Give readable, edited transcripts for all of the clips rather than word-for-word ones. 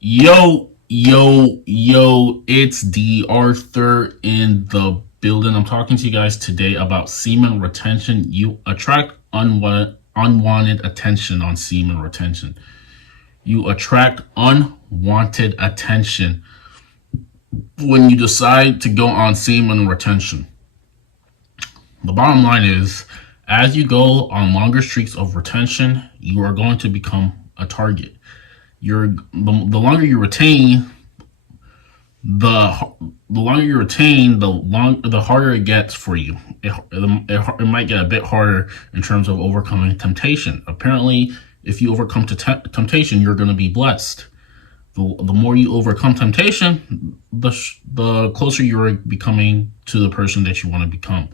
Yo, it's D.Arthur in the building. I'm talking to you guys today about semen retention. You attract unwanted attention on semen retention. You attract unwanted attention when you decide to go on semen retention. The bottom line is, as you go on longer streaks of retention, you are going to become a target. The longer you retain, the the harder it gets for you. It might get a bit harder in terms of overcoming temptation. Apparently, if you overcome temptation, you're going to be blessed. The more you overcome temptation, the closer you are becoming to the person that you want to become.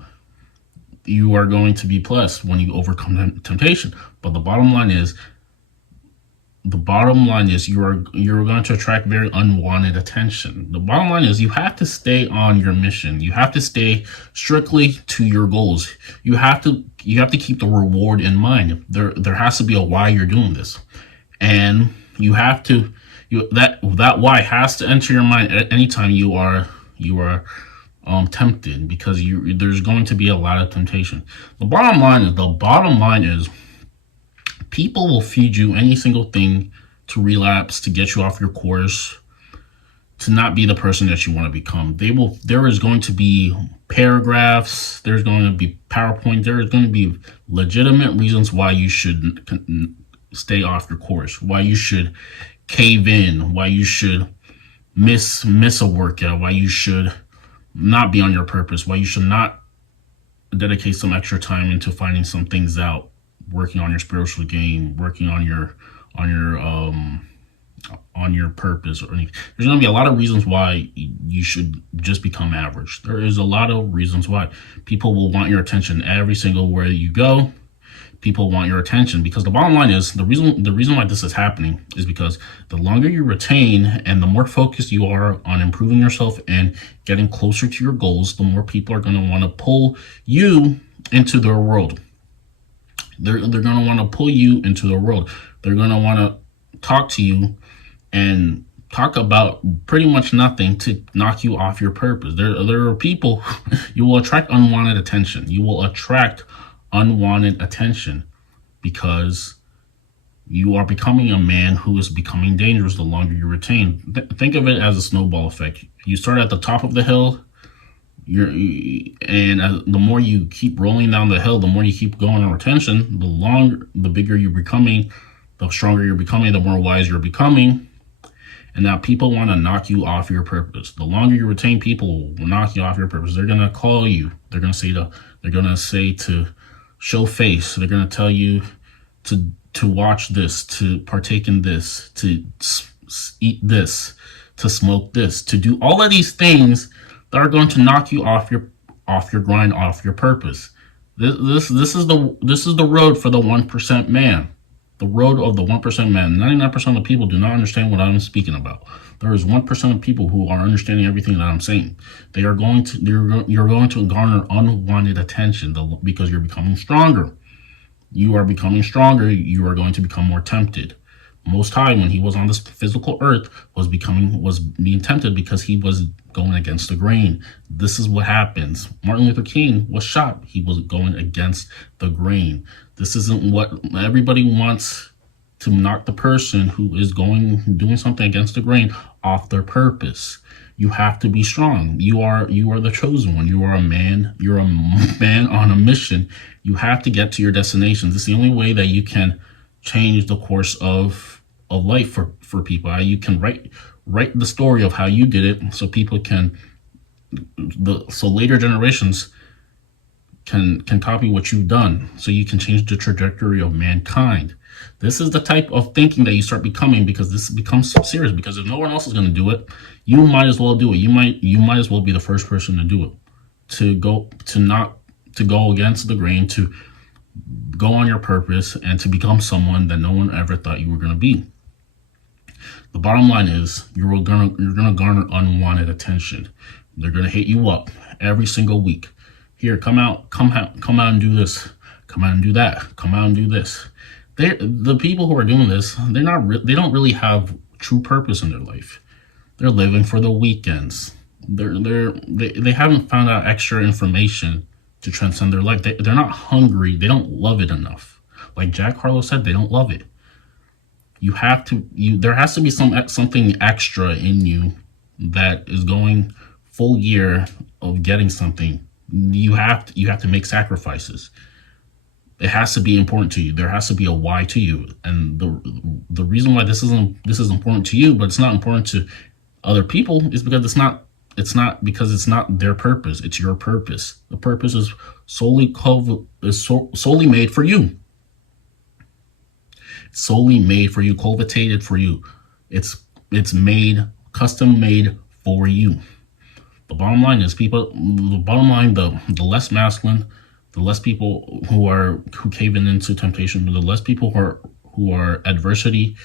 You are going to be blessed when you overcome temptation. But the bottom line is you're going to attract very unwanted attention. The bottom line is you have to stay on your mission. You have to stay strictly to your goals. You have to keep the reward in mind. There has to be a why you're doing this, and that why has to enter your mind at any time you are tempted, because there's going to be a lot of temptation. The bottom line is people will feed you any single thing to relapse, to get you off your course, to not be the person that you want to become. There is going to be paragraphs, there's going to be PowerPoint, there is going to be legitimate reasons why you should stay off your course, why you should cave in, why you should miss a workout, why you should not be on your purpose, why you should not dedicate some extra time into finding some things out, working on your spiritual game, working on your purpose or anything. There's going to be a lot of reasons why you should just become average. There is a lot of reasons why people will want your attention every single where you go. People want your attention because the bottom line is the reason why this is happening is because the longer you retain and the more focused you are on improving yourself and getting closer to your goals, the more people are going to want to pull you into their world. They're going to want to pull you into their world. They're going to want to talk to you and talk about pretty much nothing to knock you off your purpose. There are people, you will attract unwanted attention. You will attract unwanted attention because you are becoming a man who is becoming dangerous the longer you retain. Think of it as a snowball effect. You start at the top of the hill, the more you keep rolling down the hill, the more you keep going on retention, the bigger you're becoming, the stronger you're becoming, the more wise you're becoming. And now people want to knock you off your purpose. The longer you retain, people will knock you off your purpose. They're going to call you. They're going to say to show face. They're going to tell you to watch this, to partake in this, to eat this, to smoke this, to do all of these things that are going to knock you off your grind, off your purpose. This is the road for the 1% man. The road of the 1% man. 99% of people do not understand what I'm speaking about. There is 1% of people who are understanding everything that I'm saying. You're going to garner unwanted attention because you're becoming stronger. You are becoming stronger. You are going to become more tempted. Most High, when he was on this physical earth, was being tempted because he was going against the grain. This is what happens. Martin Luther King was shot. He was going against the grain. This isn't what everybody wants, to knock the person who is doing something against the grain off their purpose. You have to be strong. You are the chosen one. You are a man. You're a man on a mission. You have to get to your destination. This is the only way that you can change the course of life for people. You can write the story of how you did it, so people so later generations can copy what you've done, so you can change the trajectory of mankind. This is the type of thinking that you start becoming, because this becomes serious. Because if no one else is going to do it, you might as well do it. You might as well be the first person to do it. To go against the grain, to go on your purpose, and to become someone that no one ever thought you were going to be. The bottom line is you're gonna garner unwanted attention. They're gonna hit you up every single week. Here, come out and do this. Come out and do that. Come out and do this. The people who are doing this, they don't really have true purpose in their life. They're living for the weekends. They haven't found out extra information to transcend their life. They're not hungry. They don't love it enough. Like Jack Harlow said, they don't love it. There has to be something extra in you that is going full year of getting something. You have to make sacrifices. It has to be important to you. There has to be a why to you. And the reason why this is important to you, but it's not important to other people, is because it's not their purpose. It's your purpose. The purpose is solely made for you. Solely made for you, cultivated for you. It's custom made for you. The bottom line is the less masculine, the less people who cave into temptation, the less people who are adversity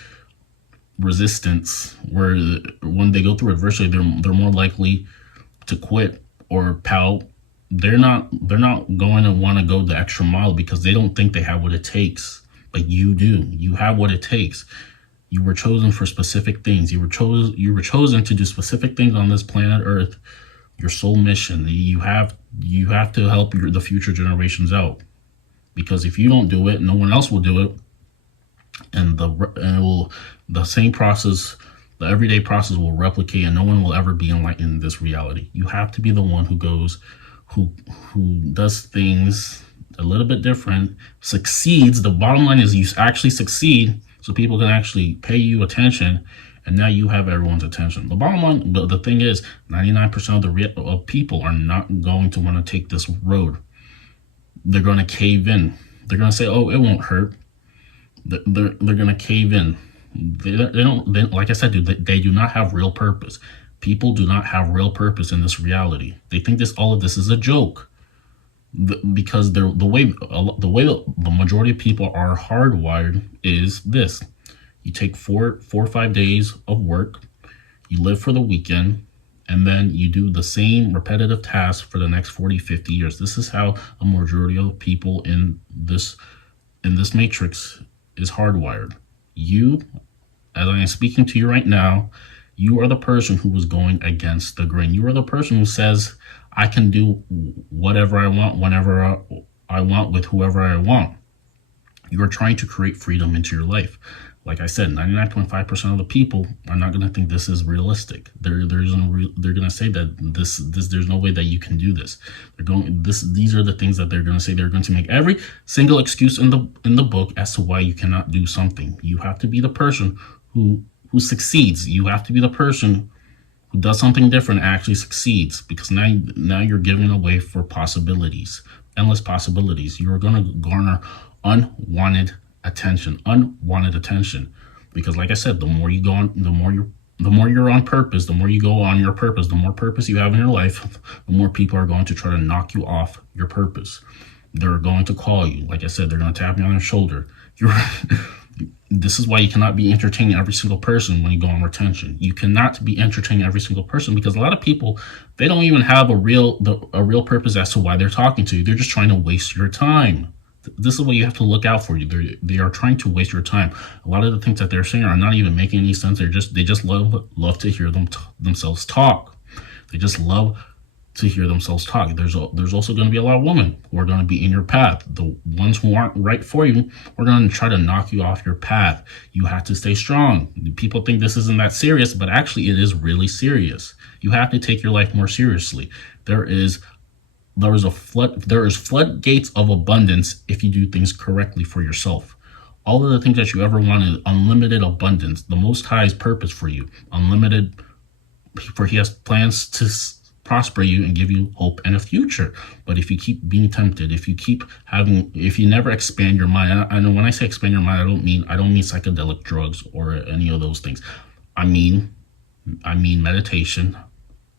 resistance, where when they go through adversity, they're more likely to quit or pout. They're not going to want to go the extra mile because they don't think they have what it takes. But you do. You have what it takes. You were chosen for specific things. You were chosen to do specific things on this planet Earth. Your sole mission. You have to help the future generations out. Because if you don't do it, no one else will do it. And the same process, the everyday process will replicate, and no one will ever be enlightened in this reality. You have to be the one who does things a little bit different, succeeds. The bottom line is you actually succeed, so people can actually pay you attention, and now you have everyone's attention. The bottom line, the thing is, 99% of people are not going to want to take this road. They're going to cave in. They're going to say, "Oh, it won't hurt." They're going to cave in. Like I said, they do not have real purpose. People do not have real purpose in this reality. They think all of this is a joke. Because the way the majority of people are hardwired is this: you take four or 5 days of work, you live for the weekend, and then you do the same repetitive tasks for the next 40-50 years. This is how a majority of people in this matrix is hardwired. You, as I am speaking to you right now, you are the person who is going against the grain. You are the person who says, I can do whatever I want, whenever I want, with whoever I want. You are trying to create freedom into your life. Like I said, 99.5% of the people are not going to think this is realistic. They're going to say that this there's no way that you can do this. These are the things that they're going to say. They're going to make every single excuse in the book as to why you cannot do something. You have to be the person who succeeds. You have to be the person who does something different and actually succeeds, because now you're giving away for possibilities, endless possibilities. You are going to garner unwanted attention, because like I said, the more you go on, the more you're on purpose, the more you go on your purpose, the more purpose you have in your life, the more people are going to try to knock you off your purpose. They're going to call you. Like I said, they're going to tap you on your shoulder. This is why you cannot be entertaining every single person when you go on retention. You cannot be entertaining every single person, because a lot of people, they don't even have a real purpose as to why they're talking to you. They're just trying to waste your time. This is what you have to look out for. They are trying to waste your time. A lot of the things that they're saying are not even making any sense. They just love to hear themselves talk. They just love to hear themselves talk. There's also going to be a lot of women who are going to be in your path. The ones who aren't right for you are going to try to knock you off your path. You have to stay strong. People think this isn't that serious, but actually it is really serious. You have to take your life more seriously. There is floodgates of abundance if you do things correctly for yourself. All of the things that you ever wanted, unlimited abundance. The Most High's purpose for you, unlimited, for He has plans to prosper you and give you hope and a future. But if you keep being tempted, if you never expand your mind, I know when I say expand your mind, I don't mean psychedelic drugs or any of those things. I mean meditation.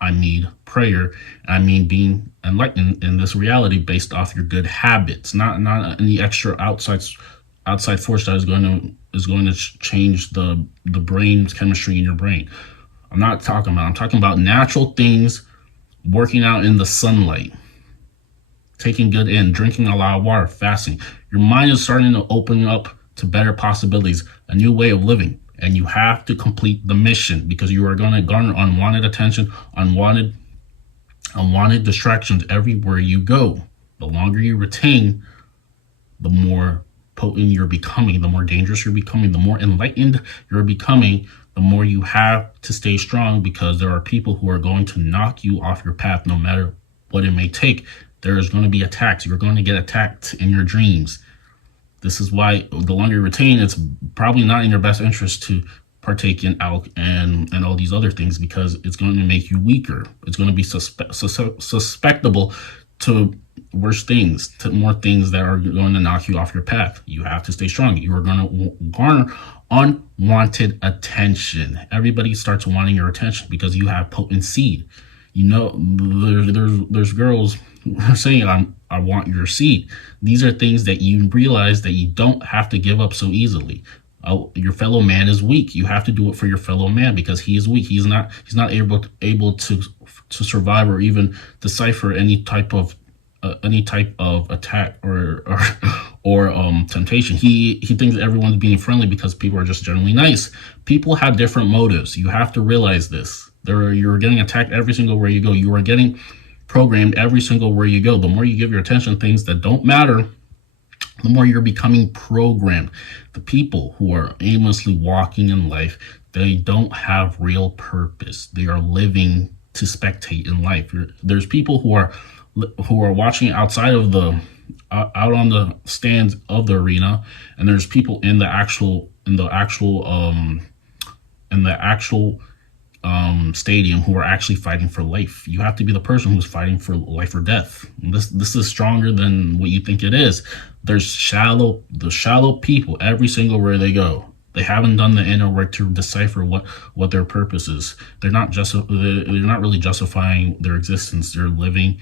I mean prayer. I mean being enlightened in this reality based off your good habits, not any extra outside force that is going to change the brain's chemistry in your brain. I'm talking about natural things. Working out in the sunlight, taking good in, drinking a lot of water, fasting. Your mind is starting to open up to better possibilities, a new way of living. and you have to complete the mission, because you are going to garner unwanted attention, unwanted distractions everywhere you go. The longer you retain, the more potent you're becoming, the more dangerous you're becoming, the more enlightened you're becoming, the more you have to stay strong, because there are people who are going to knock you off your path no matter what it may take. There is going to be attacks. You're going to get attacked in your dreams. This is why the longer you retain, it's probably not in your best interest to partake in alk and all these other things, because it's going to make you weaker. It's going to be susceptible to worse things, to more things that are going to knock you off your path. You have to stay strong. You are going to garner unwanted attention. Everybody starts wanting your attention because you have potent seed. You know, there's girls who are saying, I want your seed. These are things that you realize that you don't have to give up so easily. Your fellow man is weak. You have to do it for your fellow man, because he is weak. He's not able to survive or even decipher any type of attack or temptation. He thinks everyone's being friendly because people are just generally nice. People have different motives. You have to realize this. You're getting attacked every single where you go. You are getting programmed every single where you go. The more you give your attention to things that don't matter, the more you're becoming programmed. The people who are aimlessly walking in life, they don't have real purpose. They are living to spectate in life. There's people who are watching outside of out on the stands of the arena, and there's people in the actual stadium who are actually fighting for life. You have to be the person who's fighting for life or death. This is stronger than what you think it is. There's the shallow people every single where they go. They haven't done the inner work to decipher what their purpose is. They're not really justifying their existence. They're living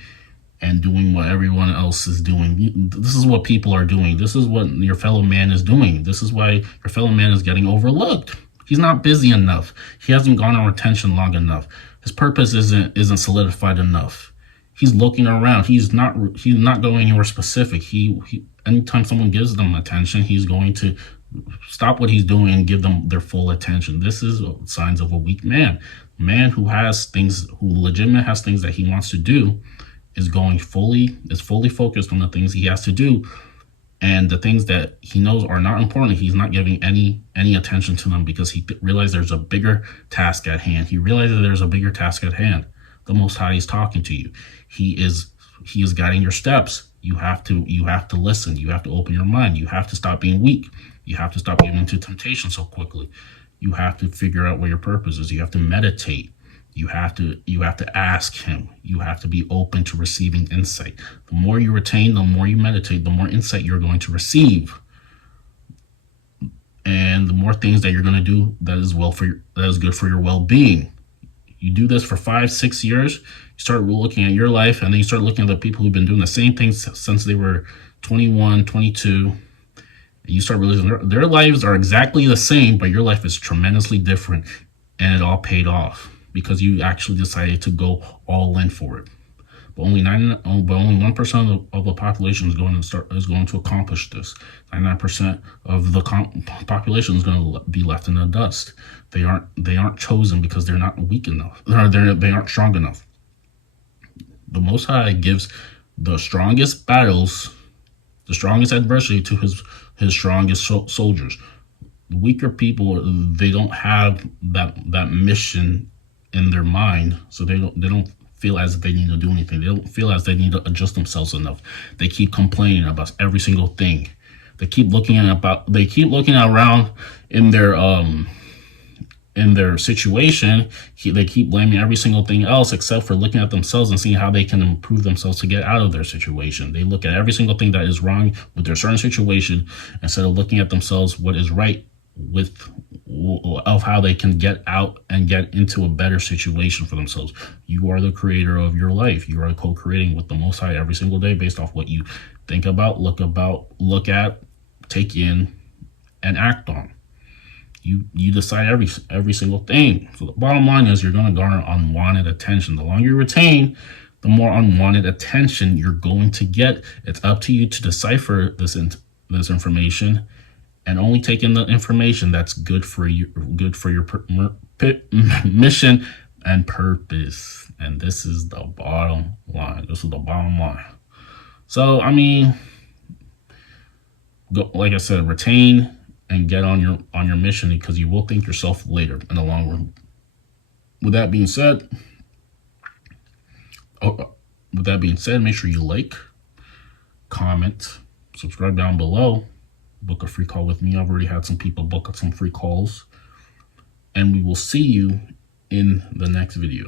and doing what everyone else is doing. This is what people are doing. This is what your fellow man is doing. This is why your fellow man is getting overlooked. He's not busy enough. He hasn't gone on retention long enough. His purpose isn't solidified enough. He's looking around. He's not going anywhere specific. He anytime someone gives them attention, he's going to stop what he's doing and give them their full attention. This is signs of a weak man. A man who legitimately has things that he wants to do is fully focused on the things he has to do, and the things that he knows are not important, he's not giving any attention to them, because he realizes there's a bigger task at hand. He realizes there's a bigger task at hand. The Most High is talking to you. He is guiding your steps. You have to listen. You have to open your mind. You have to stop being weak. You have to stop giving into temptation so quickly. You have to figure out what your purpose is. You have to meditate. You have to ask him. You have to be open to receiving insight. The more you retain, the more you meditate, the more insight you're going to receive, and the more things that you're going to do that is good for your well-being. You do this for 5-6 years, you start looking at your life, and then you start looking at the people who've been doing the same things since they were 21, 22. And you start realizing their lives are exactly the same, but your life is tremendously different, and it all paid off because you actually decided to go all in for it. But only 1% of the population is going to accomplish this. 99% of the population is going to be left in the dust. They aren't chosen because they're not weak enough. They aren't strong enough. The Most High gives the strongest battles, the strongest adversity to his strongest soldiers. The weaker people, they don't have that mission in their mind, so they don't feel as if they need to do anything. They don't feel as they need to adjust themselves enough. They keep complaining about every single thing. They keep looking around in their situation. They keep blaming every single thing else except for looking at themselves and seeing how they can improve themselves to get out of their situation. They look at every single thing that is wrong with their certain situation instead of looking at themselves what is right of how they can get out and get into a better situation for themselves. You are the creator of your life. You are co-creating with the Most High every single day based off what you think about, look at, take in, and act on. You decide every single thing. So the bottom line is you're going to garner unwanted attention. The longer you retain, the more unwanted attention you're going to get. It's up to you to decipher this information and only take in the information that's good for you, mission and purpose. And this is the bottom line. This is the bottom line. So, I mean, go, like I said, retain and get on your mission, because you will thank yourself later in the long run. With that being said, make sure you like, comment, subscribe down below, book a free call with me. I've already had some people book some free calls, and we will see you in the next video.